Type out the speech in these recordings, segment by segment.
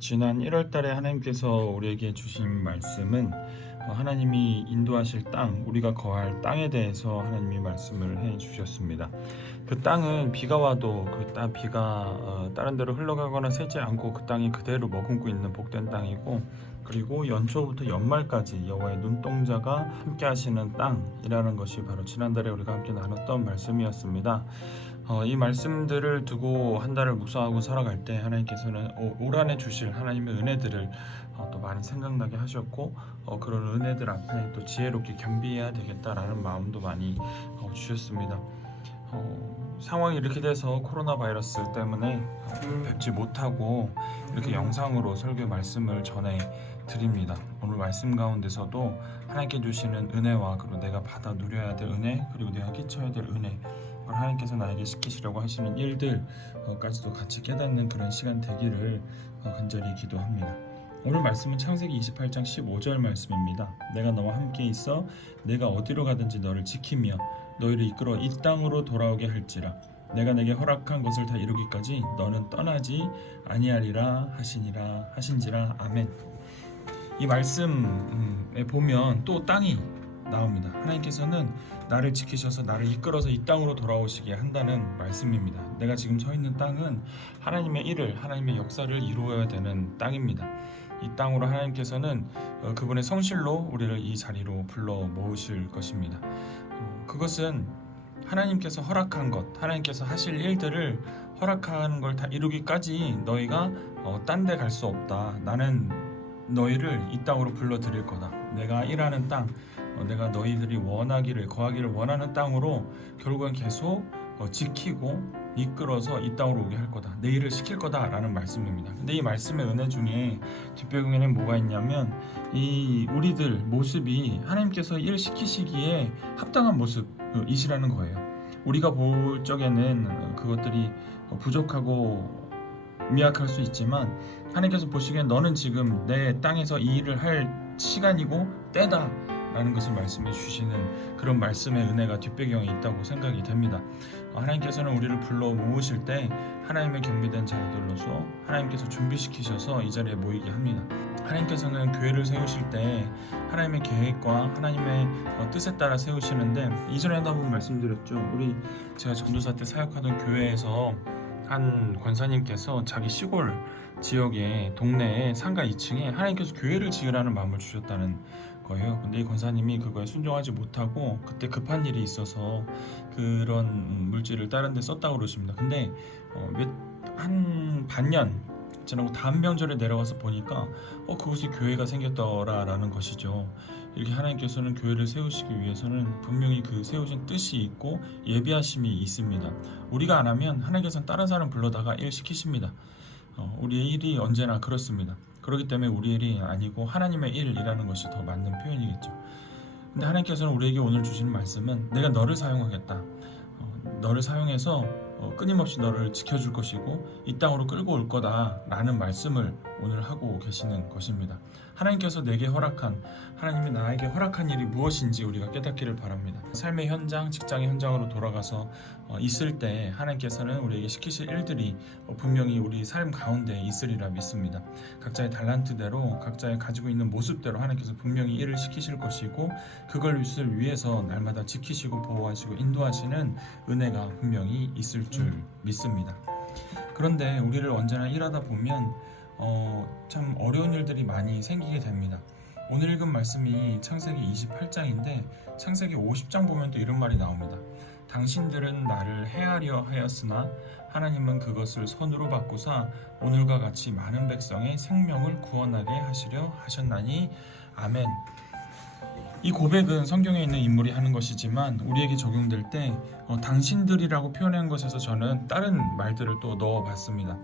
지난 1월 달에 하나님께서 우리에게 주신 말씀은 하나님이 인도하실 땅, 우리가 거할 땅에 대해서 하나님이 말씀을 해 주셨습니다. 그 땅은 비가 와도 비가 다른 데로 흘러가거나 새지 않고 그 땅이 그대로 머금고 있는 복된 땅이고, 그리고 연초부터 연말까지 여호와의 눈동자가 함께 하시는 땅이라는 것이 바로 지난달에 우리가 함께 나눴던 말씀이었습니다. 이 말씀들을 두고 한 달을 묵상하고 살아갈 때 하나님께서는 올 한해 주실 하나님의 은혜들을 또 많이 생각나게 하셨고, 그런 은혜들 앞에 또 지혜롭게 겸비해야 되겠다라는 마음도 많이 주셨습니다. 상황이 이렇게 돼서 코로나 바이러스 때문에 뵙지 못하고 이렇게 영상으로 설교 말씀을 전해 드립니다. 오늘 말씀 가운데서도 하나님께 주시는 은혜와, 그리고 내가 받아 누려야 될 은혜, 그리고 내가 끼쳐야 될 은혜, 하나님께서 나에게 시키시려고 하시는 일들까지도 같이 깨닫는 그런 시간 되기를 간절히 기도합니다. 오늘 말씀은 창세기 28장 15절 말씀입니다. 내가 너와 함께 있어 내가 어디로 가든지 너를 지키며 너희를 이끌어 이 땅으로 돌아오게 할지라. 내가 내게 허락한 것을 다 이루기까지 너는 떠나지 아니하리라 하신지라. 아멘. 이 말씀에 보면 또 땅이 나옵니다. 하나님께서는 나를 지키셔서 나를 이끌어서 이 땅으로 돌아오시게 한다는 말씀입니다. 내가 지금 서 있는 땅은 하나님의 일을, 하나님의 역사를 이루어야 되는 땅입니다. 이 땅으로 하나님께서는 그분의 성실로 우리를 이 자리로 불러 모으실 것입니다. 그것은 하나님께서 허락한 것, 하나님께서 하실 일들을 허락한 걸 다 이루기까지 너희가 딴 데 갈 수 없다. 나는 너희를 이 땅으로 불러들일 거다. 내가 일하는 땅, 내가 너희들이 거하기를 원하는 땅으로 결국은 계속 지키고 이끌어서 이 땅으로 오게 할 거다. 내 일을 시킬 거다라는 말씀입니다. 근데 이 말씀의 은혜 중에 뒷배경에는 뭐가 있냐면, 이 우리들 모습이 하나님께서 일 시키시기에 합당한 모습이시라는 거예요. 우리가 볼 적에는 그것들이 부족하고 미약할 수 있지만, 하나님께서 보시기엔 너는 지금 내 땅에서 이 일을 할 시간이고 때다 라는 것을 말씀해 주시는 그런 말씀의 은혜가 뒷배경에 있다고 생각이 됩니다. 하나님께서는 우리를 불러 모으실 때 하나님의 겸비된 자들로서 하나님께서 준비시키셔서 이 자리에 모이게 합니다. 하나님께서는 교회를 세우실 때 하나님의 계획과 하나님의 뜻에 따라 세우시는데, 이전에도 한번 말씀드렸죠. 제가 전도사 때 사역하던 교회에서 한 권사님께서 자기 시골 지역의 동네에 상가 2층에 하나님께서 교회를 지으라는 마음을 주셨다는 거예요. 근데 이 권사님이 그거에 순종하지 못하고 그때 급한 일이 있어서 그런 물질을 다른 데 썼다고 그러십니다. 근데 한 반년 지나고 다음 명절에 내려가서 보니까 그곳에 교회가 생겼더라라는 것이죠. 이렇게 하나님께서는 교회를 세우시기 위해서는 분명히 그 세우신 뜻이 있고 예비하심이 있습니다. 우리가 안 하면 하나님께서는 다른 사람 불러다가 일 시키십니다. 우리의 일이 언제나 그렇습니다. 그렇기 때문에 우리의 일이 아니고 하나님의 일이라는 것이 더 맞는 표현이겠죠. 근데 하나님께서는 우리에게 오늘 주시는 말씀은 내가 너를 사용하겠다. 너를 사용해서 끊임없이 너를 지켜줄 것이고 이 땅으로 끌고 올 거다라는 말씀을 오늘 하고 계시는 것입니다. 하나님께서 내게 하나님이 나에게 허락한 일이 무엇인지 우리가 깨닫기를 바랍니다. 삶의 현장, 직장의 현장으로 돌아가서 있을 때 하나님께서는 우리에게 시키실 일들이 분명히 우리 삶 가운데 있으리라 믿습니다. 각자의 달란트대로, 각자의 가지고 있는 모습대로 하나님께서 분명히 일을 시키실 것이고, 그것을 위해서 날마다 지키시고 보호하시고 인도하시는 은혜가 분명히 있을 줄 믿습니다. 그런데 우리를 언제나 일하다 보면 참 어려운 일들이 많이 생기게 됩니다. 오늘 읽은 말씀이 창세기 28장인데 창세기 50장 보면 또 이런 말이 나옵니다. 당신들은 나를 해하려 하였으나 하나님은 그것을 선으로 바꾸사 오늘과 같이 많은 백성의 생명을 구원하게 하시려 하셨나니. 아멘. 이 고백은 성경에 있는 인물이 하는 것이지만 우리에게 적용될 때 당신들이라고 표현한 것에서 저는 다른 말들을 또 넣어봤습니다.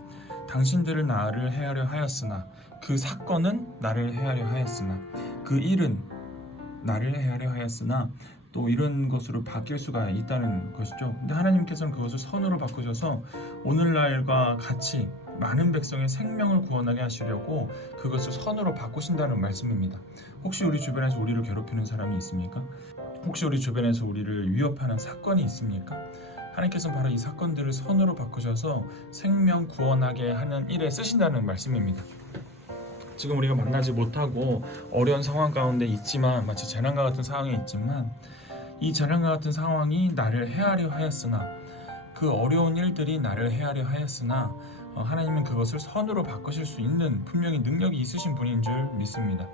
당신들은 나를 해하려 하였으나, 그 사건은 나를 해하려 하였으나, 그 일은 나를 해하려 하였으나, 또 이런 것으로 바뀔 수가 있다는 것이죠. 근데 하나님께서는 그것을 선으로 바꾸셔서 오늘날과 같이 많은 백성의 생명을 구원하게 하시려고 그것을 선으로 바꾸신다는 말씀입니다. 혹시 우리 주변에서 우리를 괴롭히는 사람이 있습니까? 혹시 우리 주변에서 우리를 위협하는 사건이 있습니까? 하나님께서는 바로 이 사건들을 선으로 바꾸셔서 생명 구원하게 하는 일에 쓰신다는 말씀입니다. 지금 우리가 만나지 못하고 어려운 상황 가운데 있지만, 마치 재난과 같은 상황에 있지만, 이 재난과 같은 상황이 나를 해하려 하였으나, 그 어려운 일들이 나를 해하려 하였으나 하나님은 그것을 선으로 바꾸실 수 있는 분명히 능력이 있으신 분인 줄 믿습니다.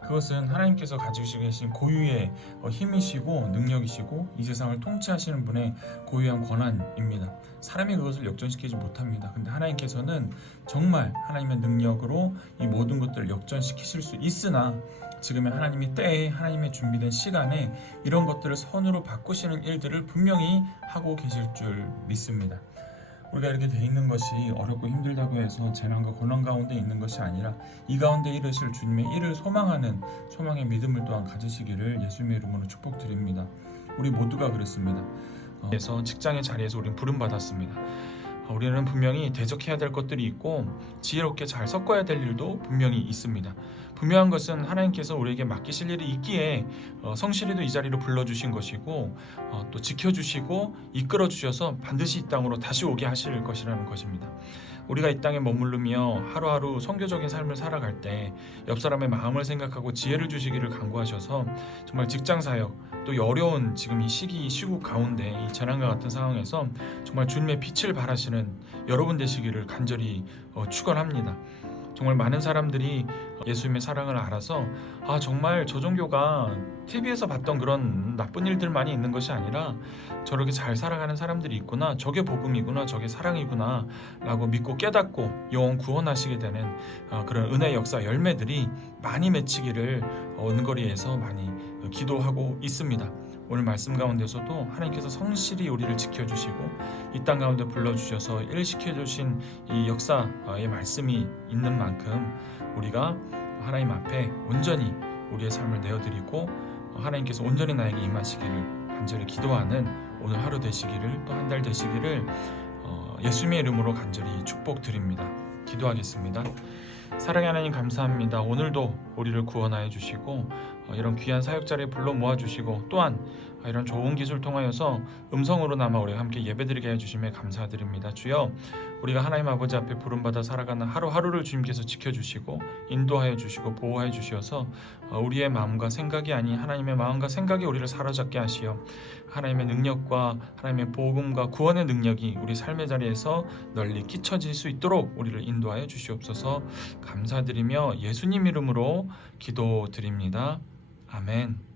그것은 하나님께서 가지고 계신 고유의 힘이시고 능력이시고 이 세상을 통치하시는 분의 고유한 권한입니다. 사람이 그것을 역전시키지 못합니다. 근데 하나님께서는 정말 하나님의 능력으로 이 모든 것들을 역전시키실 수 있으나, 지금의 하나님의 때에, 하나님의 준비된 시간에 이런 것들을 선으로 바꾸시는 일들을 분명히 하고 계실 줄 믿습니다. 우리가 이렇게 돼 있는 것이 어렵고 힘들다고 해서 재난과 고난 가운데 있는 것이 아니라, 이 가운데 이르실 주님의 일을 소망하는 소망의 믿음을 또한 가지시기를 예수님의 이름으로 축복드립니다. 우리 모두가 그렇습니다. 그래서 직장의 자리에서 우리는 부름받았습니다. 우리는 분명히 대적해야 될 것들이 있고 지혜롭게 잘 섞어야 될 일도 분명히 있습니다. 분명한 것은 하나님께서 우리에게 맡기실 일이 있기에 성실히도 이 자리로 불러주신 것이고, 또 지켜주시고 이끌어주셔서 반드시 이 땅으로 다시 오게 하실 것이라는 것입니다. 우리가 이 땅에 머무르며 하루하루 선교적인 삶을 살아갈 때 옆 사람의 마음을 생각하고 지혜를 주시기를 간구하셔서, 정말 직장사역, 또 어려운 지금 이 시국 가운데 이 재난과 같은 상황에서 정말 주님의 빛을 발하시는 여러분 되시기를 간절히 축원합니다. 정말 많은 사람들이 예수님의 사랑을 알아서, 정말 저 종교가 TV에서 봤던 그런 나쁜 일들만이 있는 것이 아니라 저렇게 잘 살아가는 사람들이 있구나, 저게 복음이구나, 저게 사랑이구나 라고 믿고 깨닫고 영혼 구원하시게 되는 그런 은혜의 역사 열매들이 많이 맺히기를 은거리에서 많이 기도하고 있습니다. 오늘 말씀 가운데서도 하나님께서 성실히 우리를 지켜주시고 이 땅 가운데 불러주셔서 일시켜주신 이 역사의 말씀이 있는 만큼, 우리가 하나님 앞에 온전히 우리의 삶을 내어드리고 하나님께서 온전히 나에게 임하시기를 간절히 기도하는 오늘 하루 되시기를, 또 한 달 되시기를 예수님의 이름으로 간절히 축복드립니다. 기도하겠습니다. 사랑의 하나님, 감사합니다. 오늘도 우리를 구원하여 주시고 이런 귀한 사역자를 불러 모아주시고, 또한 이런 좋은 기술 통하여서 음성으로나마 우리가 함께 예배드리게 해주심에 감사드립니다. 주여, 우리가 하나님 아버지 앞에 부름받아 살아가는 하루하루를 주님께서 지켜주시고 인도하여 주시고 보호하여 주시어서 우리의 마음과 생각이 아닌 하나님의 마음과 생각이 우리를 사로잡게 하시어 하나님의 능력과 하나님의 복음과 구원의 능력이 우리 삶의 자리에서 널리 끼쳐질 수 있도록 우리를 인도하여 주시옵소서. 감사드리며 예수님 이름으로 기도드립니다. 아멘.